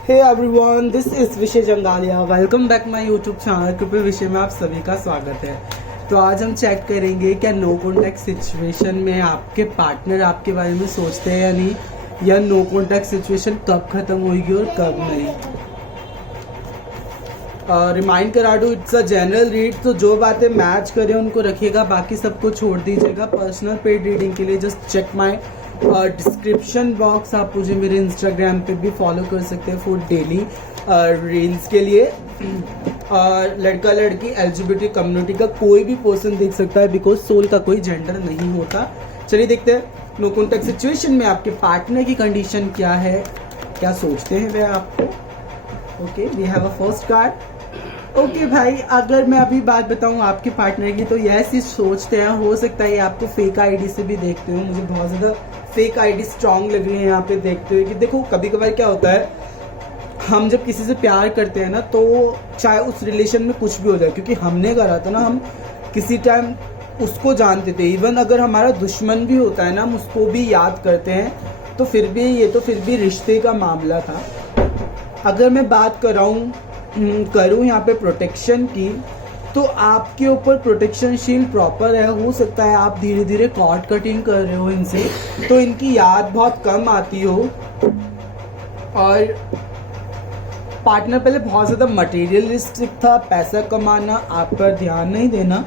Hey everyone, this is विषय जंगालिया। Welcome back my YouTube channel कृपया विषय में आप सभी का स्वागत है। तो आज हम चेक करेंगे क्या नो कॉन्टैक्ट सिचुएशन में आपके पार्टनर आपके बारे में सोचते हैं या नहीं, या नो कॉन्टैक्ट सिचुएशन कब खत्म होगी और कब नहीं। रिमाइंड करा दूं, इट्स अ जनरल रीड, तो जो बातें मैच करें उनको रखिएगा, बाकी सबको छोड़ दीजिएगा। पर्सनल पेड रीडिंग के लिए just check my description box. आप मुझे मेरे इंस्टाग्राम पे भी फॉलो कर सकते हैं फॉर डेली रील्स के लिए। और लड़का लड़की एलजीबीटी कम्युनिटी का कोई भी पर्सन देख सकता है, बिकॉज सोल का कोई जेंडर नहीं होता। चलिए देखते हैं नो कॉन्टैक्ट सिचुएशन में आपके पार्टनर की कंडीशन क्या है, क्या सोचते हैं वे आपको। Okay, we have a first card. Okay भाई, अगर मैं अभी बात बताऊं आपके पार्टनर की, तो यस ही सोचते हैं। हो सकता है ये आपको फेक आईडी से भी देखते हो। मुझे बहुत ज़्यादा फेक आईडी स्ट्रांग लग रही है यहाँ पे देखते हुए कि देखो कभी कभार क्या होता है, हम जब किसी से प्यार करते हैं ना, तो चाहे उस रिलेशन में कुछ भी हो जाए, क्योंकि हमने करा था ना, हम किसी टाइम उसको जानते थे। इवन अगर हमारा दुश्मन भी होता है ना, हम उसको भी याद करते हैं। तो फिर भी ये तो फिर भी रिश्ते का मामला था। अगर मैं बात करूँ यहाँ पे प्रोटेक्शन की, तो आपके ऊपर प्रोटेक्शन शील्ड प्रॉपर है। हो सकता है आप धीरे धीरे कॉर्ड कटिंग कर रहे हो इनसे, तो इनकी याद बहुत कम आती हो। और पार्टनर पहले बहुत ज़्यादा मटेरियलिस्टिक था, पैसा कमाना, आप पर ध्यान नहीं देना,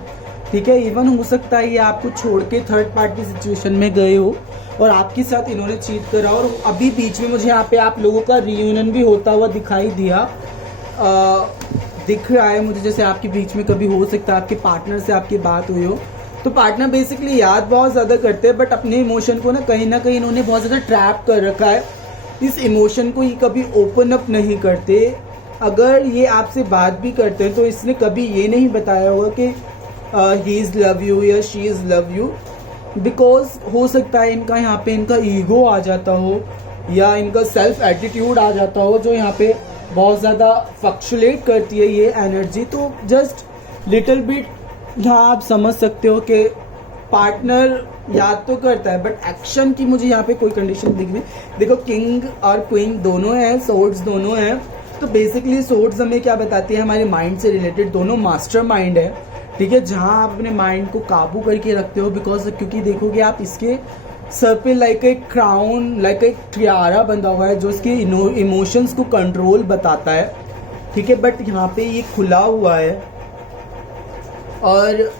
ठीक है। इवन हो सकता है ये आपको छोड़ के थर्ड पार्टी सिचुएशन में गए हो और आपके साथ इन्होंने चीट करा, और अभी बीच में मुझे यहाँ पे आप लोगों का रियूनियन भी होता हुआ दिखाई दिख रहा है मुझे, जैसे आपके बीच में कभी हो सकता है आपके पार्टनर से आपकी बात हुई हो। तो पार्टनर बेसिकली याद बहुत ज़्यादा करते हैं, बट अपने इमोशन को ना कहीं इन्होंने बहुत ज़्यादा ट्रैप कर रखा है। इस इमोशन को ये कभी ओपन अप नहीं करते। अगर ये आपसे बात भी करते हैं तो इसने कभी ये नहीं बताया होगा कि ही इज़ लव यू या she is love you, because हो सकता है इनका यहाँ पे इनका ईगो आ जाता हो, या इनका सेल्फ एटीट्यूड आ जाता हो, जो यहाँ पे बहुत ज़्यादा फ्लक्चुएट करती है ये एनर्जी। तो जस्ट लिटिल बिट यहाँ आप समझ सकते हो कि पार्टनर याद तो करता है, बट एक्शन की मुझे यहाँ पे कोई कंडीशन दिख नहीं। देखो, किंग और क्वीन दोनों हैं, सोर्ड्स दोनों हैं। तो बेसिकली सोर्ड्स हमें क्या बताती है, हमारे माइंड से रिलेटेड दोनों मास्टर माइंड है, ठीक है, जहाँ आप अपने माइंड को काबू करके रखते हो। बिकॉज क्योंकि देखोगे आप इसके सर पे लाइक एक क्राउन, लाइक एक टियारा बंधा हुआ है, जो इसके इमोशंस को कंट्रोल बताता है, ठीक है। बट यहाँ पे ये खुला हुआ है, और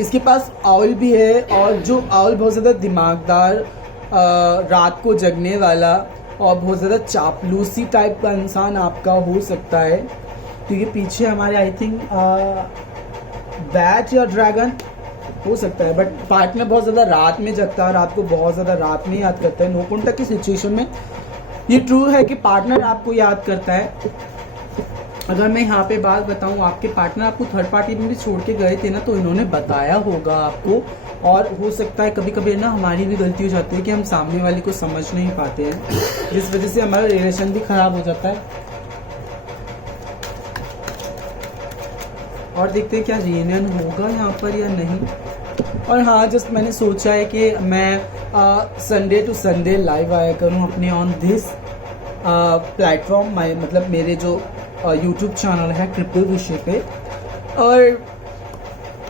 इसके पास आउल भी है, और जो आउल बहुत ज़्यादा दिमागदार, रात को जगने वाला और बहुत ज़्यादा चापलूसी टाइप का इंसान आपका हो सकता है। तो ये पीछे हमारे आई थिंक बैट या ड्रैगन हो सकता है, बट पार्टनर बहुत ज़्यादा रात में जगता है और आपको बहुत ज़्यादा रात में याद करता है। नो कॉन्टैक्ट की सिचुएशन में ये ट्रू है कि पार्टनर आपको याद करता है। अगर मैं यहाँ पे बात बताऊँ, आपके पार्टनर आपको थर्ड पार्टी में भी छोड़ के गए थे ना, तो इन्होंने बताया होगा आपको। और हो सकता है कभी कभी ना हमारी भी गलती हो जाती है कि हम सामने वाले को समझ नहीं पाते हैं, जिस वजह से हमारा रिलेशन भी खराब हो जाता है। और देखते हैं क्या रियूनियन होगा यहाँ पर या नहीं। और हाँ, जस्ट मैंने सोचा है कि मैं संडे टू संडे लाइव आया करूँ अपने ऑन दिस प्लेटफॉर्म, मतलब मेरे जो यूट्यूब चैनल है कृपया विषय पे, और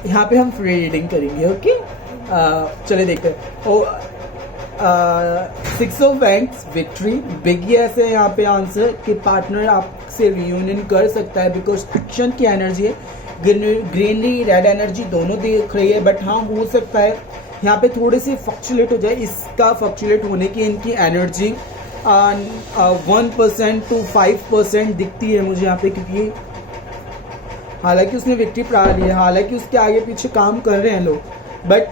यहाँ पे हम फ्री रीडिंग करेंगे। ओके, चले देखते हैं। Six of wands, victory, big yes है यहाँ पे आंसर कि पार्टनर आपसे रियूनियन कर सकता है, बिकॉज एक्शन की एनर्जी है। ग्रीनरी रेड एनर्जी दोनों दिख रही है, बट हाँ हो सकता है यहाँ पे थोड़े से फ्लक्चुएट हो जाए। इसका फ्लक्चुएट होने की इनकी एनर्जी 1% to 5% दिखती है मुझे यहाँ पे, क्योंकि हालांकि उसने विक्ट्री पा ली है, हालांकि उसके आगे पीछे काम कर रहे हैं लोग, बट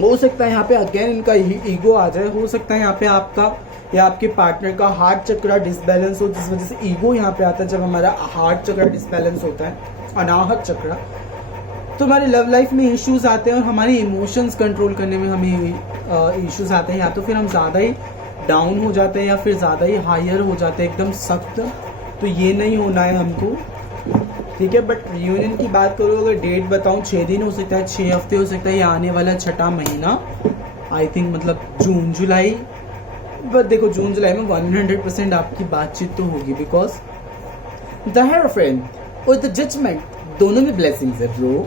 हो सकता है यहाँ पे अगेन इनका ईगो आ जाए। हो सकता है यहाँ पे आपका या आपके पार्टनर का हार्ट चक्र डिसबैलेंस हो, जिस वजह से ईगो यहाँ पे आता है। जब हमारा हार्ट चक्र डिसबैलेंस होता है, अनाहत चक्र, तो हमारी लव लाइफ में इश्यूज आते हैं और हमारे इमोशंस कंट्रोल करने में हमें इश्यूज आते हैं। या तो फिर हम ज़्यादा ही डाउन हो जाते हैं, या फिर ज़्यादा ही हायर हो जाते हैं, एकदम सख्त। तो ये नहीं होना है हमको, ठीक है। बट रियूनियन की बात करो, अगर डेट बताऊँ, 6 दिन हो सकता है, 6 हफ्ते हो सकता है, ये आने वाला छठा महीना, आई थिंक मतलब जून जुलाई बट देखो जून जुलाई में 100% आपकी बातचीत तो होगी, बिकॉज द हेरोफेंट और द जजमेंट दोनों में ब्लेसिंग्स है ब्रो।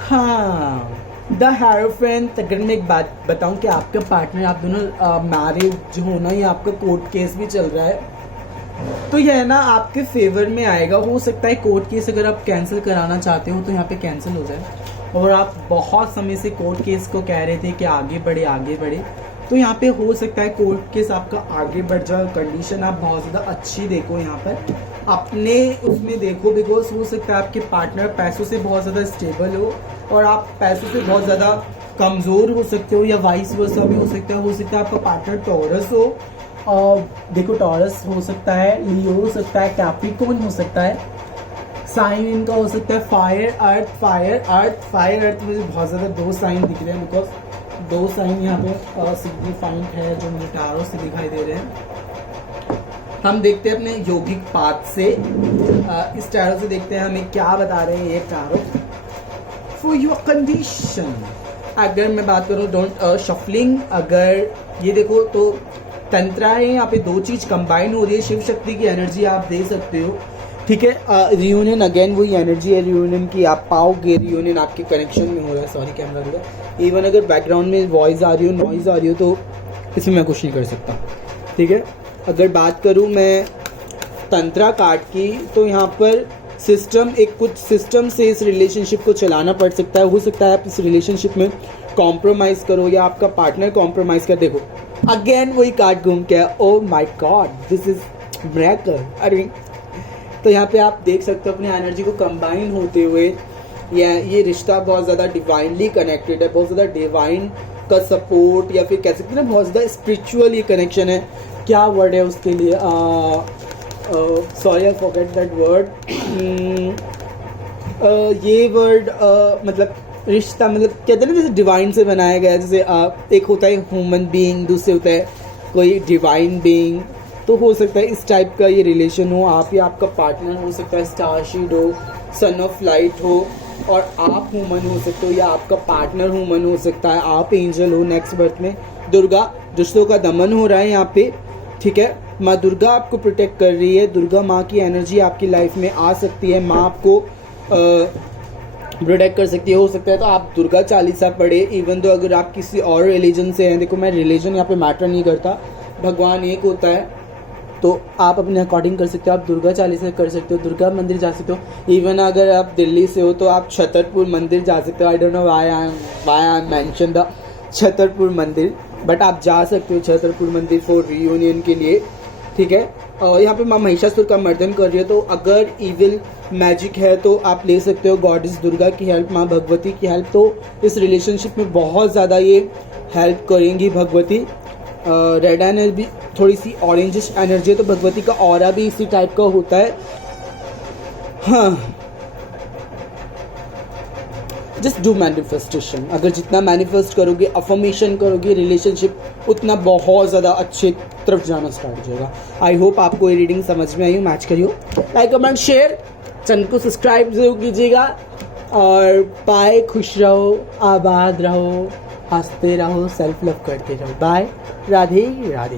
हाँ, द हेरोफेंट, अगर मैं एक बात बताऊं कि आपका पार्टनर, आप दोनों मैरिज होना या आपका कोर्ट केस भी चल रहा है, तो यह है ना आपके फेवर में आएगा। हो सकता है कोर्ट केस अगर आप कैंसिल कराना चाहते हो तो यहाँ पे कैंसिल हो जाए, और आप बहुत समय से कोर्ट केस को कह रहे थे कि आगे बढ़े आगे बढ़े, तो यहाँ पे हो सकता है कोर्ट केस आपका आगे बढ़ जाए। कंडीशन आप बहुत ज़्यादा अच्छी देखो, यहाँ पर अपने उसमें देखो, बिकॉज हो सकता है आपके पार्टनर पैसों से बहुत ज़्यादा स्टेबल हो और आप पैसों से बहुत ज़्यादा कमज़ोर हो सकते हो, या वाइस वर्सा भी हो सकता है। हो सकता है आपका पार्टनर टॉरस हो, और देखो टॉरस हो सकता है, लियो हो सकता है, कैप्रिकॉर्न हो सकता है, साइन इनका हो सकता है fire earth, fire earth, fire earth. मुझे बहुत ज़्यादा 2 साइन दिख रहे हैं, बिकॉज 2 साइन यहाँ पे सिग्निफाइंट है जो मुझे टैरो से दिखाई दे रहे हैं। हम देखते हैं अपने योगिक पाथ से, इस टैरो से देखते हैं हमें क्या बता रहे हैं ये टैरो फॉर योर कंडीशन। अगर मैं बात करूँ डोंट शफलिंग, अगर ये देखो तो तंत्रा है, यहाँ पे 2 चीज कंबाइन हो रही है। शिव शक्ति की एनर्जी आप दे सकते हो, ठीक है। रियूनियन, अगेन वही एनर्जी है रियूनियन की, आप पाओगे रियूनियन आपके कनेक्शन में हो रहा है। सॉरी कैमरा लगा। इवन अगर बैकग्राउंड में वॉइस आ रही हो, नॉइज आ रही हो, तो इसमें मैं कुछ नहीं कर सकता, ठीक है। अगर बात करूँ मैं तंत्रा कार्ड की, तो यहाँ पर सिस्टम, एक कुछ सिस्टम से इस रिलेशनशिप को चलाना पड़ सकता है। हो सकता है आप इस रिलेशनशिप में कॉम्प्रोमाइज़ करो या आपका पार्टनर कॉम्प्रोमाइज़ कर। देखो अगेन वही कार्ड घूम के, oh my God this is miracle. अरे तो यहाँ पे आप देख सकते हो अपनी एनर्जी को कंबाइन होते हुए, ये रिश्ता बहुत ज़्यादा डिवाइनली कनेक्टेड है, बहुत ज़्यादा डिवाइन का सपोर्ट, या फिर कह सकते हैं ना बहुत ज़्यादा स्पिरिचुअल ये कनेक्शन है। क्या वर्ड है उसके लिए, sorry I forget that word. ये वर्ड मतलब रिश्ता, मतलब कहते हैं ना जैसे डिवाइन से बनाया गया है। जैसे एक होता है ह्यूमन बीइंग, दूसरे होता है कोई डिवाइन बीइंग। तो हो सकता है इस टाइप का ये रिलेशन हो, आप या आपका पार्टनर हो सकता है स्टारशीड हो, सन ऑफ लाइट हो, और आप ह्यूमन हो सकते हो या आपका पार्टनर ह्यूमन हो सकता है, आप एंजल हो नेक्स्ट बर्थ में। दुर्गा, दुष्टों का दमन हो रहा है यहाँ पे, ठीक है। माँ दुर्गा आपको प्रोटेक्ट कर रही है, दुर्गा माँ की एनर्जी आपकी लाइफ में आ सकती है, माँ आपको प्रोटेक्ट कर सकती है। हो सकता है तो आप दुर्गा चालीसा पढ़े, इवन तो अगर आप किसी और रिलीजन से हैं। देखो मैं रिलीजन यहाँ पे मैटर नहीं करता, भगवान एक होता है, तो आप अपने अकॉर्डिंग कर सकते हो। आप दुर्गा चालीसा कर सकते हो, दुर्गा मंदिर जा सकते हो। इवन अगर आप दिल्ली से हो तो आप छतरपुर मंदिर जा सकते हो। I don't know why I mention the Chhatarpur मंदिर, बट आप जा सकते हो छतरपुर मंदिर फॉर रियूनियन के लिए, ठीक है। और यहाँ पे माँ महिषासुर का मर्दन कर रही है, तो अगर इविल मैजिक है तो आप ले सकते हो गॉडेस दुर्गा की हेल्प, माँ भगवती की हेल्प। तो इस रिलेशनशिप में बहुत ज़्यादा ये हेल्प करेंगी भगवती। रेड एनर्जी, थोड़ी सी ऑरेंजिश एनर्जी है, तो भगवती का ऑरा भी इसी टाइप का होता है। हाँ, जस्ट डू मैनिफेस्टेशन। अगर जितना मैनिफेस्ट करोगे, अफर्मेशन करोगे, रिलेशनशिप उतना बहुत ज़्यादा अच्छे तरफ जाना स्टार्ट हो जाएगा। आई होप आपको ये रीडिंग समझ में आई हो। मैच करियो, लाइक कमेंट शेयर, चैनल को सब्सक्राइब जरूर कीजिएगा। और बाय, खुश रहो, आबाद रहो, हंसते रहो, सेल्फ लव करते रहो। बाय, राधे राधे।